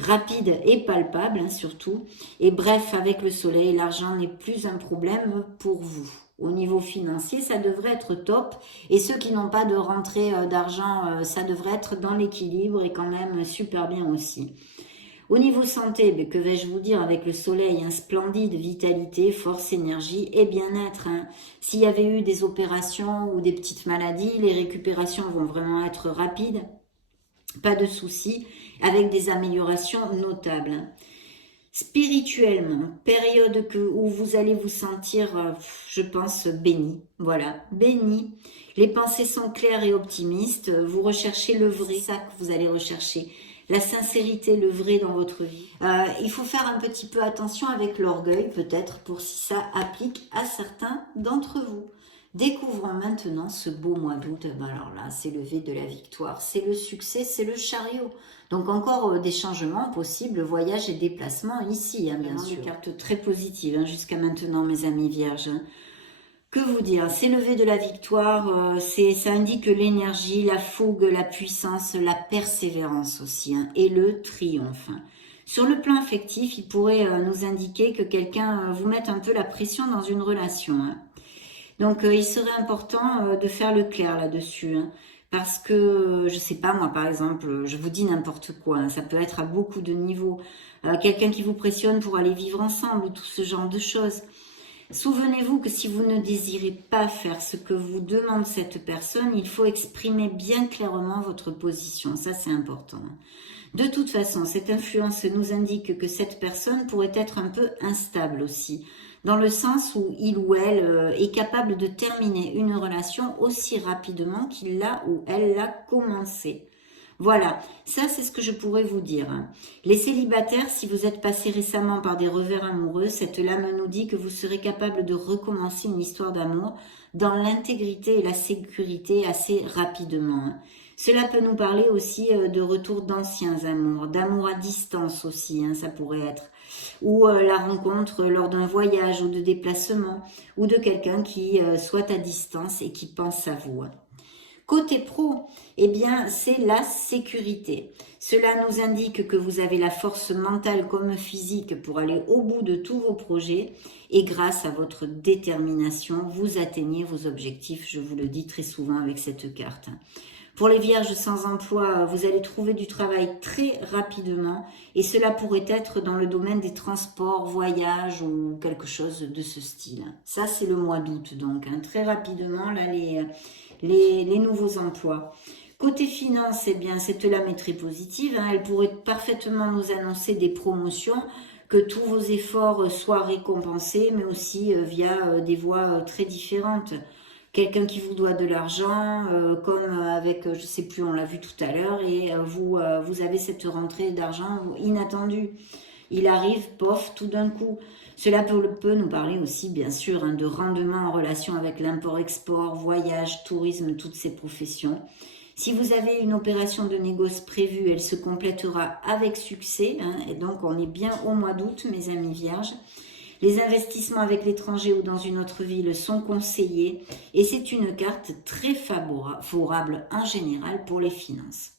rapide et palpable, hein, surtout. Et bref, avec le soleil, l'argent n'est plus un problème pour vous. Au niveau financier, ça devrait être top. Et ceux qui n'ont pas de rentrée d'argent, ça devrait être dans l'équilibre et quand même super bien aussi. Au niveau santé, que vais-je vous dire avec le soleil, hein, splendide, vitalité, force, énergie et bien-être. Hein. S'il y avait eu des opérations ou des petites maladies, les récupérations vont vraiment être rapides. Pas de soucis, avec des améliorations notables. Hein. Spirituellement, période où vous allez vous sentir, je pense, béni. Voilà, béni. Les pensées sont claires et optimistes. Vous recherchez le vrai, c'est ça que vous allez rechercher. La sincérité, le vrai dans votre vie. Il faut faire un petit peu attention avec l'orgueil, peut-être, pour si ça applique à certains d'entre vous. Découvrons maintenant ce beau mois d'août. Alors là, c'est le V de la victoire, c'est le succès, c'est le chariot. Donc encore des changements possibles, voyages et déplacements ici, hein, bien sûr. Des cartes très positives hein, jusqu'à maintenant, mes amis vierges. Que vous dire, c'est le V de la victoire, ça indique l'énergie, la fougue, la puissance, la persévérance aussi, hein, et le triomphe. Sur le plan affectif, il pourrait nous indiquer que quelqu'un vous mette un peu la pression dans une relation. Hein. Donc, il serait important de faire le clair là-dessus. Hein. parce que, je sais pas moi, par exemple, je vous dis n'importe quoi, hein, ça peut être à beaucoup de niveaux. Quelqu'un qui vous pressionne pour aller vivre ensemble, tout ce genre de choses. Souvenez-vous que si vous ne désirez pas faire ce que vous demande cette personne, il faut exprimer bien clairement votre position. Ça, c'est important. De toute façon, cette influence nous indique que cette personne pourrait être un peu instable aussi, dans le sens où il ou elle est capable de terminer une relation aussi rapidement qu'il l'a ou elle l'a commencé. Voilà, ça c'est ce que je pourrais vous dire. Les célibataires, si vous êtes passé récemment par des revers amoureux, cette lame nous dit que vous serez capable de recommencer une histoire d'amour dans l'intégrité et la sécurité assez rapidement. Cela peut nous parler aussi de retour d'anciens amours, d'amour à distance aussi, ça pourrait être, ou la rencontre lors d'un voyage ou de déplacement, ou de quelqu'un qui soit à distance et qui pense à vous. Côté pro, eh bien, c'est la sécurité. Cela nous indique que vous avez la force mentale comme physique pour aller au bout de tous vos projets et grâce à votre détermination, vous atteignez vos objectifs, je vous le dis très souvent avec cette carte. Pour les vierges sans emploi, vous allez trouver du travail très rapidement et cela pourrait être dans le domaine des transports, voyages ou quelque chose de ce style. Ça, c'est le mois d'août donc, très rapidement, là, les nouveaux emplois. Côté finance, eh bien, cette lame est très positive. Elle pourrait parfaitement nous annoncer des promotions, que tous vos efforts soient récompensés, mais aussi via des voies très différentes. Quelqu'un qui vous doit de l'argent, comme avec, je sais plus, on l'a vu tout à l'heure, et vous avez cette rentrée d'argent inattendue. Il arrive, pof, tout d'un coup. Cela peut nous parler aussi, bien sûr, de rendement en relation avec l'import-export, voyage, tourisme, toutes ces professions. Si vous avez une opération de négoce prévue, elle se complétera avec succès, et donc on est bien au mois d'août, mes amis vierges. Les investissements avec l'étranger ou dans une autre ville sont conseillés et c'est une carte très favorable en général pour les finances.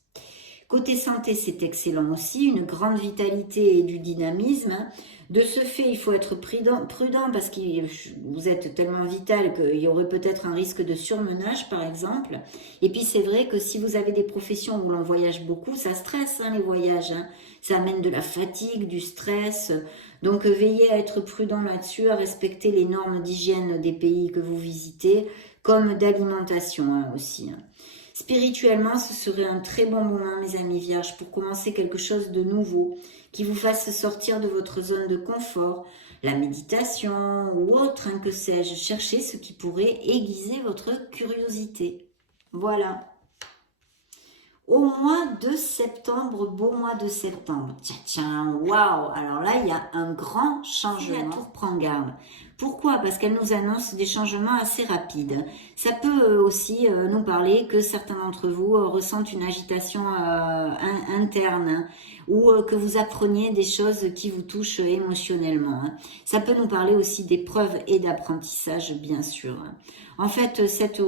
Côté santé, c'est excellent aussi, une grande vitalité et du dynamisme. De ce fait, il faut être prudent parce que vous êtes tellement vital qu'il y aurait peut-être un risque de surmenage, par exemple. Et puis, c'est vrai que si vous avez des professions où l'on voyage beaucoup, ça stresse, les voyages. Ça amène de la fatigue, du stress. Donc, veillez à être prudent là-dessus, à respecter les normes d'hygiène des pays que vous visitez, comme d'alimentation aussi. Spirituellement, ce serait un très bon moment, mes amis vierges, pour commencer quelque chose de nouveau, qui vous fasse sortir de votre zone de confort, la méditation ou autre, que sais-je. Cherchez ce qui pourrait aiguiser votre curiosité. Voilà. Au mois de septembre, beau mois de septembre. Tiens, waouh! Alors là, il y a un grand changement. La tour prend garde. Pourquoi? Parce qu'elle nous annonce des changements assez rapides. Ça peut aussi nous parler que certains d'entre vous ressentent une agitation interne ou que vous appreniez des choses qui vous touchent émotionnellement. Ça peut nous parler aussi d'épreuves et d'apprentissage, bien sûr. En fait, cette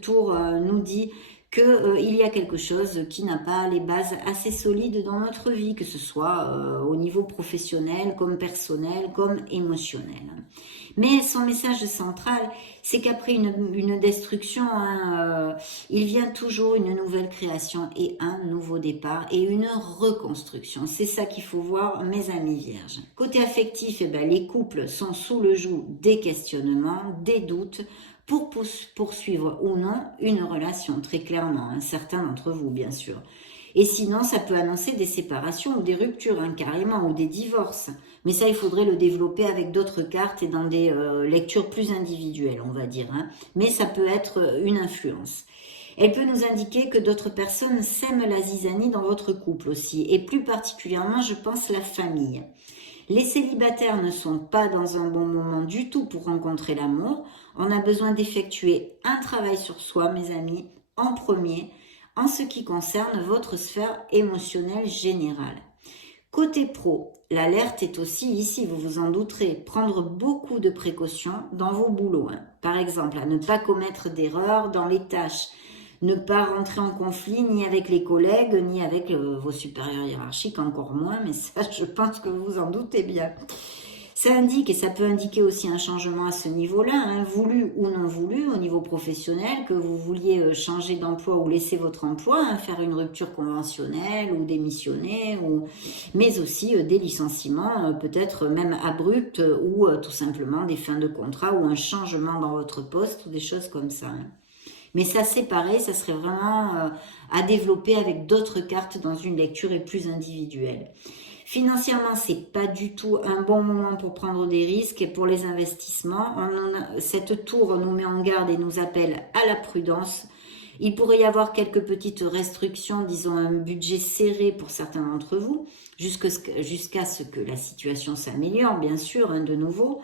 tour nous dit qu'il y a quelque chose qui n'a pas les bases assez solides dans notre vie, que ce soit au niveau professionnel, comme personnel, comme émotionnel. Mais son message central, c'est qu'après une destruction, il vient toujours une nouvelle création et un nouveau départ et une reconstruction. C'est ça qu'il faut voir, mes amis vierges. Côté affectif, les couples sont sous le joug des questionnements, des doutes, pour poursuivre ou non une relation, très clairement, certains d'entre vous, bien sûr. Et sinon, ça peut annoncer des séparations ou des ruptures, carrément, ou des divorces. Mais ça, il faudrait le développer avec d'autres cartes et dans des lectures plus individuelles, on va dire. Mais ça peut être une influence. Elle peut nous indiquer que d'autres personnes sèment la zizanie dans votre couple aussi, et plus particulièrement, je pense, la famille. Les célibataires ne sont pas dans un bon moment du tout pour rencontrer l'amour. On a besoin d'effectuer un travail sur soi, mes amis, en premier, en ce qui concerne votre sphère émotionnelle générale. Côté pro, l'alerte est aussi ici, vous vous en douterez, prendre beaucoup de précautions dans vos boulots. Par exemple, à ne pas commettre d'erreurs dans les tâches, ne pas rentrer en conflit ni avec les collègues, ni avec vos supérieurs hiérarchiques, encore moins, mais ça, je pense que vous vous en doutez bien. Ça indique, et ça peut indiquer aussi un changement à ce niveau-là, hein, voulu ou non voulu, au niveau professionnel, que vous vouliez changer d'emploi ou laisser votre emploi, hein, faire une rupture conventionnelle ou démissionner, mais aussi des licenciements, peut-être même abrupts, ou tout simplement des fins de contrat ou un changement dans votre poste ou des choses comme ça. Hein. Mais ça séparé, ça serait vraiment à développer avec d'autres cartes dans une lecture et plus individuelle. Financièrement, c'est pas du tout un bon moment pour prendre des risques et pour les investissements. Cette tour nous met en garde et nous appelle à la prudence. Il pourrait y avoir quelques petites restrictions, disons un budget serré pour certains d'entre vous, jusqu'à ce que la situation s'améliore, bien sûr, hein, de nouveau.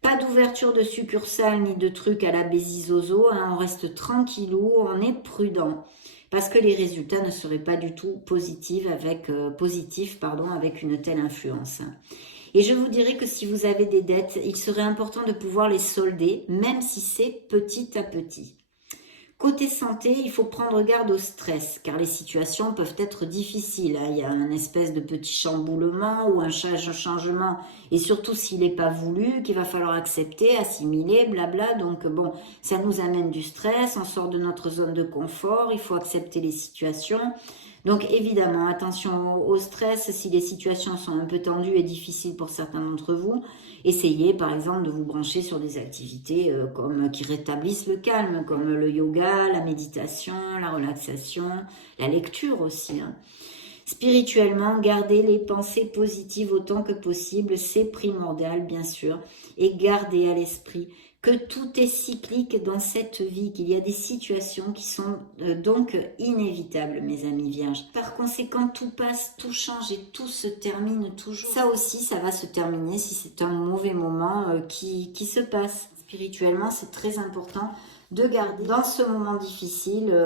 Pas d'ouverture de succursale ni de trucs à la Bézizozo, hein, on reste tranquillou, on est prudent. Parce que les résultats ne seraient pas du tout positifs avec une telle influence. Et je vous dirais que si vous avez des dettes, il serait important de pouvoir les solder, même si c'est petit à petit. Côté santé, il faut prendre garde au stress, car les situations peuvent être difficiles. Il y a un espèce de petit chamboulement ou un changement, et surtout s'il n'est pas voulu, qu'il va falloir accepter, assimiler, blabla. Donc bon, ça nous amène du stress, on sort de notre zone de confort, il faut accepter les situations. Donc évidemment, attention au stress, si les situations sont un peu tendues et difficiles pour certains d'entre vous, essayez par exemple de vous brancher sur des activités qui rétablissent le calme, comme le yoga, la méditation, la relaxation, la lecture aussi. Hein. Spirituellement, gardez les pensées positives autant que possible, c'est primordial bien sûr, et gardez à l'esprit que tout est cyclique dans cette vie, qu'il y a des situations qui sont donc inévitables, mes amis vierges. Par conséquent, tout passe, tout change et tout se termine toujours. Ça aussi, ça va se terminer si c'est un mauvais moment qui se passe. Spirituellement, c'est très important de garder dans ce moment difficile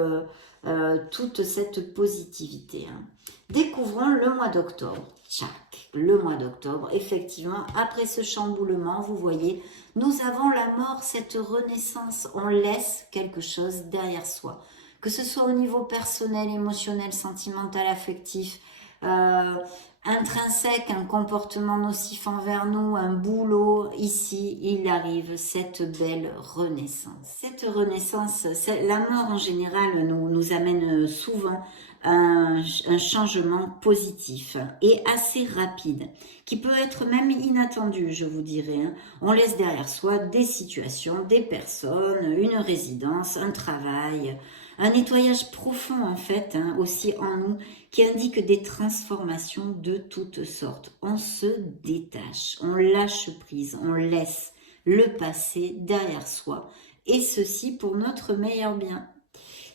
toute cette positivité. Hein. Découvrons le mois d'octobre. Tchac, le mois d'octobre, effectivement, après ce chamboulement, vous voyez, nous avons la mort, cette renaissance, on laisse quelque chose derrière soi. Que ce soit au niveau personnel, émotionnel, sentimental, affectif, intrinsèque, un comportement nocif envers nous, un boulot, ici, il arrive cette belle renaissance. Cette renaissance, la mort en général nous amène souvent un changement positif et assez rapide, qui peut être même inattendu, je vous dirais. Hein. On laisse derrière soi des situations, des personnes, une résidence, un travail, un nettoyage profond en fait, hein, aussi en nous, qui indique des transformations de toutes sortes. On se détache, on lâche prise, on laisse le passé derrière soi, et ceci pour notre meilleur bien.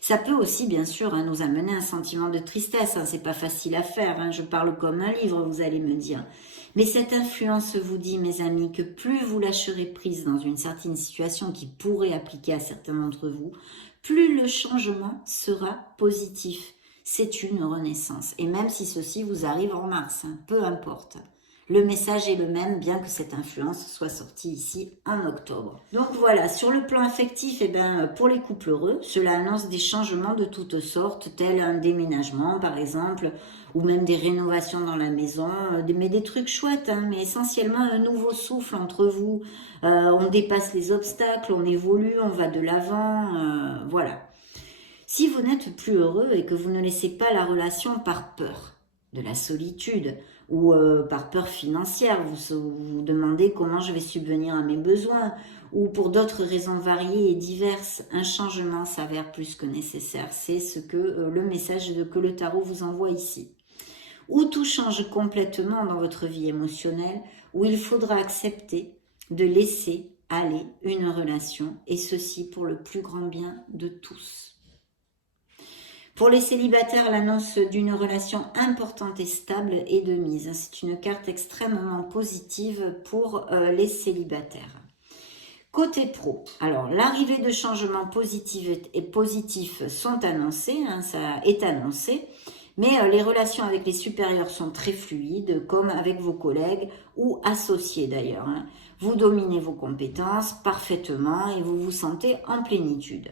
Ça peut aussi, bien sûr, hein, nous amener un sentiment de tristesse. Hein, c'est pas facile à faire. Hein, je parle comme un livre, vous allez me dire. Mais cette influence vous dit, mes amis, que plus vous lâcherez prise dans une certaine situation qui pourrait appliquer à certains d'entre vous, plus le changement sera positif. C'est une renaissance. Et même si ceci vous arrive en mars, hein, peu importe. Le message est le même, bien que cette influence soit sortie ici en octobre. Donc voilà, sur le plan affectif, pour les couples heureux, cela annonce des changements de toutes sortes, tels un déménagement par exemple, ou même des rénovations dans la maison, mais des trucs chouettes, hein, mais essentiellement un nouveau souffle entre vous. On dépasse les obstacles, on évolue, on va de l'avant, voilà. Si vous n'êtes plus heureux et que vous ne laissez pas la relation par peur de la solitude, ou par peur financière, vous vous demandez comment je vais subvenir à mes besoins, ou pour d'autres raisons variées et diverses, un changement s'avère plus que nécessaire. C'est ce que le message que le tarot vous envoie ici. Ou tout change complètement dans votre vie émotionnelle, où il faudra accepter de laisser aller une relation, et ceci pour le plus grand bien de tous. Pour les célibataires, l'annonce d'une relation importante et stable est de mise. C'est une carte extrêmement positive pour les célibataires. Côté pro, alors l'arrivée de changements positifs sont annoncés, hein, ça est annoncé, mais les relations avec les supérieurs sont très fluides, comme avec vos collègues ou associés d'ailleurs. Hein. Vous dominez vos compétences parfaitement et vous vous sentez en plénitude.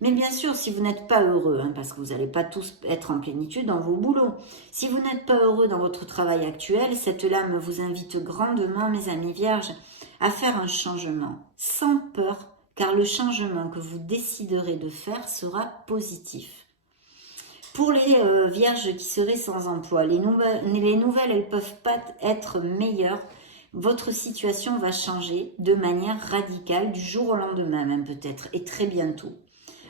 Mais bien sûr, si vous n'êtes pas heureux, hein, parce que vous n'allez pas tous être en plénitude dans vos boulots, si vous n'êtes pas heureux dans votre travail actuel, cette lame vous invite grandement, mes amis vierges, à faire un changement, sans peur, car le changement que vous déciderez de faire sera positif. Pour les vierges qui seraient sans emploi, les nouvelles, elles peuvent pas être meilleures. Votre situation va changer de manière radicale, du jour au lendemain même peut-être, et très bientôt.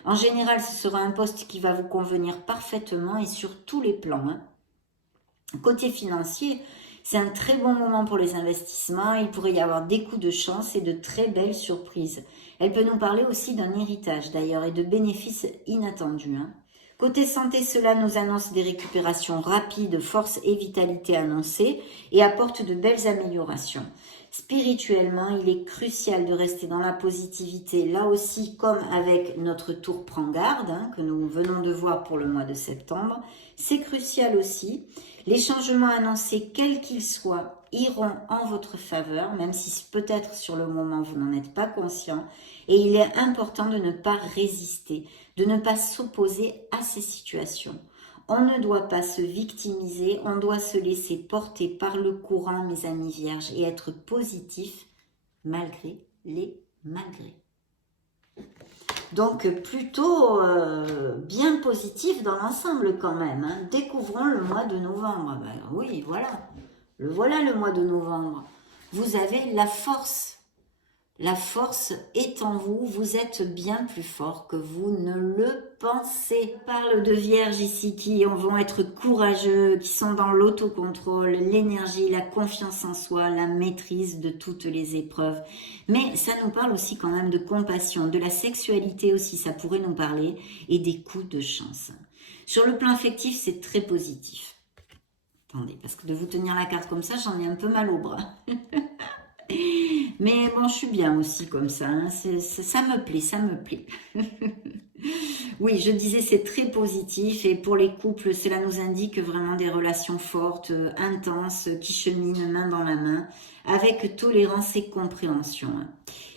En général, ce sera un poste qui va vous convenir parfaitement et sur tous les plans. Hein. Côté financier, c'est un très bon moment pour les investissements. Il pourrait y avoir des coups de chance et de très belles surprises. Elle peut nous parler aussi d'un héritage d'ailleurs et de bénéfices inattendus. Hein. Côté santé, cela nous annonce des récupérations rapides, force et vitalité annoncées et apporte de belles améliorations. Spirituellement, il est crucial de rester dans la positivité, là aussi comme avec notre tour prend garde, hein, que nous venons de voir pour le mois de septembre. C'est crucial aussi. Les changements annoncés, quels qu'ils soient, iront en votre faveur, même si peut-être sur le moment vous n'en êtes pas conscient. Et il est important de ne pas résister, de ne pas s'opposer à ces situations. On ne doit pas se victimiser, on doit se laisser porter par le courant, mes amis vierges, et être positif malgré les malgrés. Donc plutôt bien positif dans l'ensemble quand même. Hein. Découvrons le mois de novembre. Ben, oui, voilà. Voilà le mois de novembre. Vous avez la force. La force est en vous, vous êtes bien plus fort que vous ne le pensez. On parle de vierges ici qui vont être courageux, qui sont dans l'autocontrôle, l'énergie, la confiance en soi, la maîtrise de toutes les épreuves. Mais ça nous parle aussi quand même de compassion, de la sexualité aussi, ça pourrait nous parler, et des coups de chance. Sur le plan affectif, c'est très positif. Attendez, parce que de vous tenir la carte comme ça, j'en ai un peu mal au bras. Mais bon, je suis bien aussi comme ça, hein. Ça me plaît, ça me plaît. Oui, je disais c'est très positif et pour les couples, cela nous indique vraiment des relations fortes, intenses, qui cheminent main dans la main, avec tolérance et compréhension.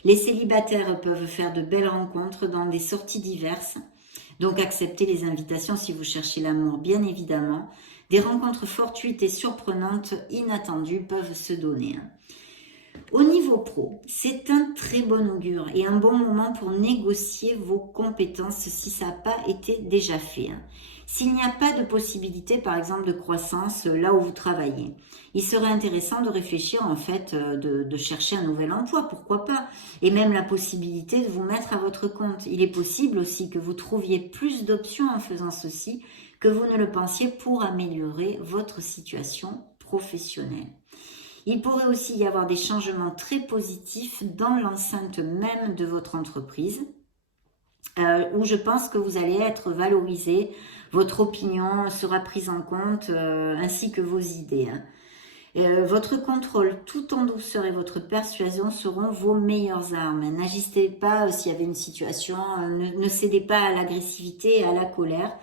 Les célibataires peuvent faire de belles rencontres dans des sorties diverses, donc acceptez les invitations si vous cherchez l'amour, bien évidemment. Des rencontres fortuites et surprenantes, inattendues, peuvent se donner. Au niveau pro, c'est un très bon augure et un bon moment pour négocier vos compétences si ça n'a pas été déjà fait. S'il n'y a pas de possibilité, par exemple, de croissance là où vous travaillez, il serait intéressant de réfléchir, en fait, de chercher un nouvel emploi, pourquoi pas, et même la possibilité de vous mettre à votre compte. Il est possible aussi que vous trouviez plus d'options en faisant ceci que vous ne le pensiez pour améliorer votre situation professionnelle. Il pourrait aussi y avoir des changements très positifs dans l'enceinte même de votre entreprise, où je pense que vous allez être valorisé, votre opinion sera prise en compte, ainsi que vos idées. Votre contrôle tout en douceur et votre persuasion seront vos meilleures armes. N'agissez pas s'il y avait une situation, ne cédez pas à l'agressivité et à la colère,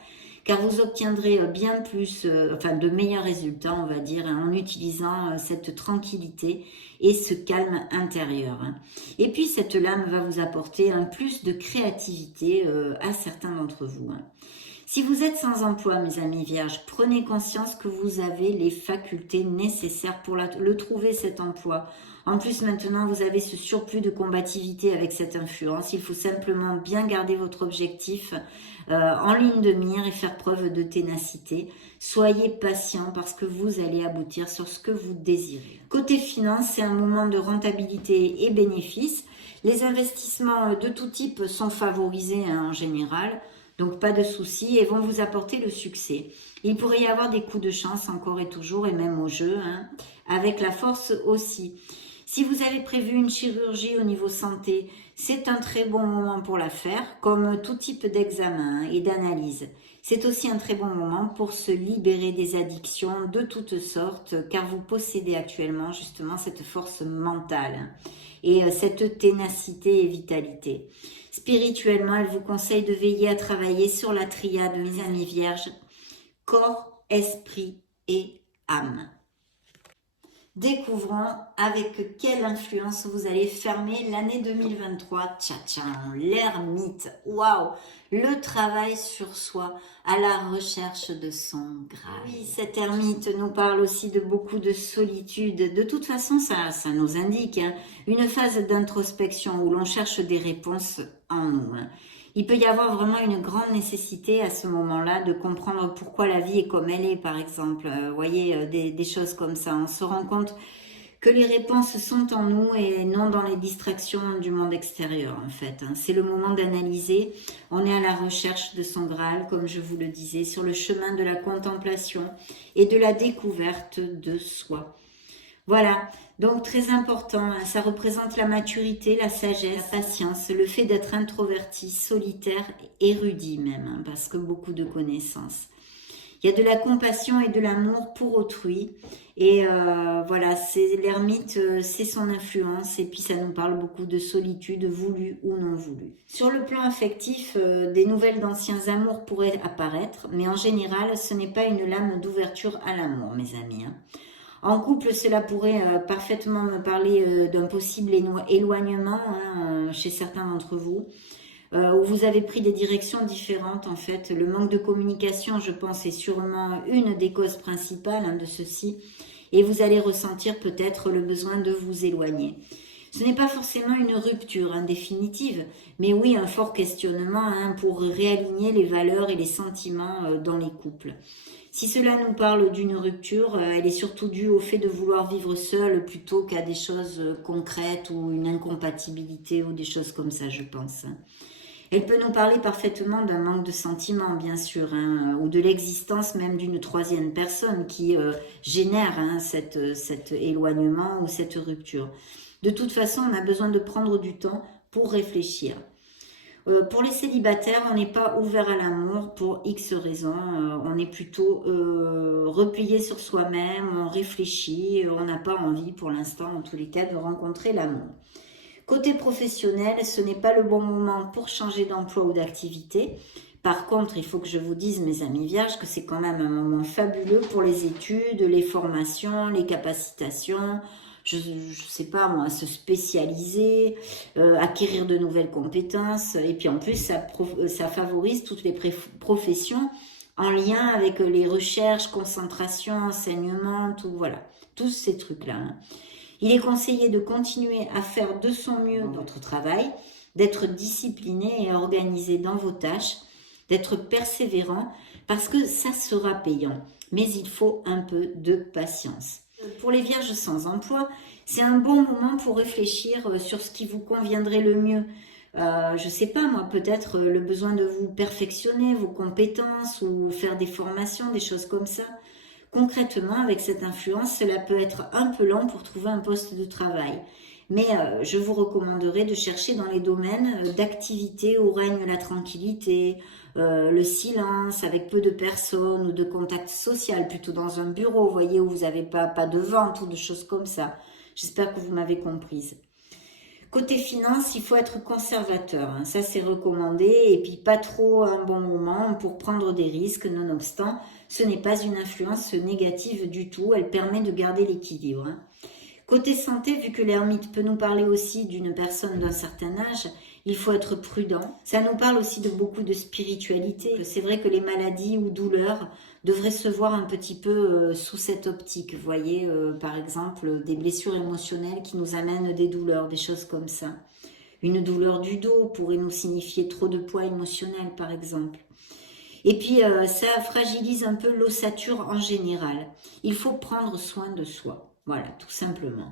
car vous obtiendrez bien plus, de meilleurs résultats, on va dire, en utilisant cette tranquillité et ce calme intérieur. Et puis, cette lame va vous apporter un plus de créativité à certains d'entre vous. Si vous êtes sans emploi, mes amis vierges, prenez conscience que vous avez les facultés nécessaires pour le trouver, cet emploi. En plus, maintenant, vous avez ce surplus de combativité avec cette influence. Il faut simplement bien garder votre objectif en ligne de mire et faire preuve de ténacité. Soyez patient parce que vous allez aboutir sur ce que vous désirez. Côté finance, c'est un moment de rentabilité et bénéfice. Les investissements de tout type sont favorisés en général. Donc pas de soucis et vont vous apporter le succès. Il pourrait y avoir des coups de chance encore et toujours et même au jeu, avec la force aussi. Si vous avez prévu une chirurgie au niveau santé, c'est un très bon moment pour la faire, comme tout type d'examen et d'analyse. C'est aussi un très bon moment pour se libérer des addictions de toutes sortes, car vous possédez actuellement justement cette force mentale et cette ténacité et vitalité. Spirituellement, elle vous conseille de veiller à travailler sur la triade, mes amis vierges, corps, esprit et âme. Découvrons avec quelle influence vous allez fermer l'année 2023. Tcha-tcha, l'ermite. Waouh! Le travail sur soi à la recherche de son Graal. Oui, cet ermite nous parle aussi de beaucoup de solitude. De toute façon, ça nous indique une phase d'introspection où l'on cherche des réponses en nous. Il peut y avoir vraiment une grande nécessité à ce moment-là de comprendre pourquoi la vie est comme elle est, par exemple. Voyez, des choses comme ça. On se rend compte que les réponses sont en nous et non dans les distractions du monde extérieur, en fait. C'est le moment d'analyser. On est à la recherche de son Graal, comme je vous le disais, sur le chemin de la contemplation et de la découverte de soi. Voilà, donc très important, ça représente la maturité, la sagesse, la patience, le fait d'être introverti, solitaire, érudit même, parce que beaucoup de connaissances. Il y a de la compassion et de l'amour pour autrui, et voilà, l'ermite, c'est son influence, et puis ça nous parle beaucoup de solitude, voulue ou non voulue. Sur le plan affectif, des nouvelles d'anciens amours pourraient apparaître, mais en général, ce n'est pas une lame d'ouverture à l'amour, mes amis. En couple, cela pourrait parfaitement me parler d'un possible éloignement chez certains d'entre vous, où vous avez pris des directions différentes en fait. Le manque de communication, je pense, est sûrement une des causes principales de ceci, et vous allez ressentir peut-être le besoin de vous éloigner. Ce n'est pas forcément une rupture définitive, mais oui un fort questionnement pour réaligner les valeurs et les sentiments dans les couples. Si cela nous parle d'une rupture, elle est surtout due au fait de vouloir vivre seul plutôt qu'à des choses concrètes ou une incompatibilité ou des choses comme ça, je pense. Elle peut nous parler parfaitement d'un manque de sentiments, bien sûr, ou de l'existence même d'une troisième personne qui génère cet éloignement ou cette rupture. De toute façon, on a besoin de prendre du temps pour réfléchir. Pour les célibataires, on n'est pas ouvert à l'amour pour X raisons. On est plutôt replié sur soi-même, on réfléchit, on n'a pas envie pour l'instant, en tous les cas, de rencontrer l'amour. Côté professionnel, ce n'est pas le bon moment pour changer d'emploi ou d'activité. Par contre, il faut que je vous dise, mes amis vierges, que c'est quand même un moment fabuleux pour les études, les formations, les capacitations, je sais pas moi, se spécialiser, acquérir de nouvelles compétences. Et puis en plus, ça favorise toutes les professions en lien avec les recherches, concentration, enseignement, tout, voilà, tous ces trucs-là. Il est conseillé de continuer à faire de son mieux dans votre travail, d'être discipliné et organisé dans vos tâches, d'être persévérant parce que ça sera payant. Mais il faut un peu de patience. Pour les vierges sans emploi, c'est un bon moment pour réfléchir sur ce qui vous conviendrait le mieux. Je sais pas moi, peut-être le besoin de vous perfectionner vos compétences ou faire des formations, des choses comme ça. Concrètement, avec cette influence, cela peut être un peu lent pour trouver un poste de travail. Mais je vous recommanderais de chercher dans les domaines d'activité où règne la tranquillité, le silence, avec peu de personnes ou de contact social, plutôt dans un bureau, vous voyez, où vous n'avez pas de vente ou de choses comme ça. J'espère que vous m'avez comprise. Côté finance, il faut être conservateur, ça c'est recommandé, et puis pas trop un bon moment pour prendre des risques, nonobstant, ce n'est pas une influence négative du tout, elle permet de garder l'équilibre. Côté santé, vu que l'ermite peut nous parler aussi d'une personne d'un certain âge, il faut être prudent. Ça nous parle aussi de beaucoup de spiritualité. C'est vrai que les maladies ou douleurs devraient se voir un petit peu sous cette optique. Vous voyez, par exemple, des blessures émotionnelles qui nous amènent des douleurs, des choses comme ça. Une douleur du dos pourrait nous signifier trop de poids émotionnel, par exemple. Et puis, ça fragilise un peu l'ossature en général. Il faut prendre soin de soi. Voilà, tout simplement.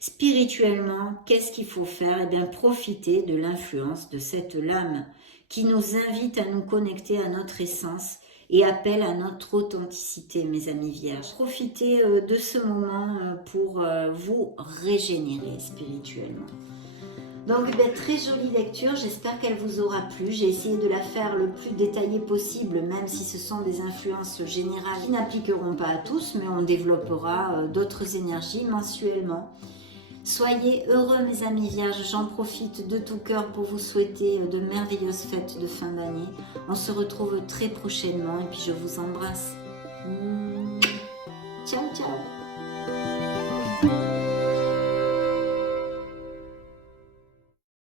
Spirituellement, qu'est-ce qu'il faut faire? Eh bien, profiter de l'influence de cette lame qui nous invite à nous connecter à notre essence et appelle à notre authenticité, mes amis vierges. Profitez de ce moment pour vous régénérer spirituellement. Donc, très jolie lecture, j'espère qu'elle vous aura plu. J'ai essayé de la faire le plus détaillée possible, même si ce sont des influences générales qui n'appliqueront pas à tous, mais on développera d'autres énergies mensuellement. Soyez heureux, mes amis vierges, j'en profite de tout cœur pour vous souhaiter de merveilleuses fêtes de fin d'année. On se retrouve très prochainement et puis je vous embrasse. Ciao, ciao.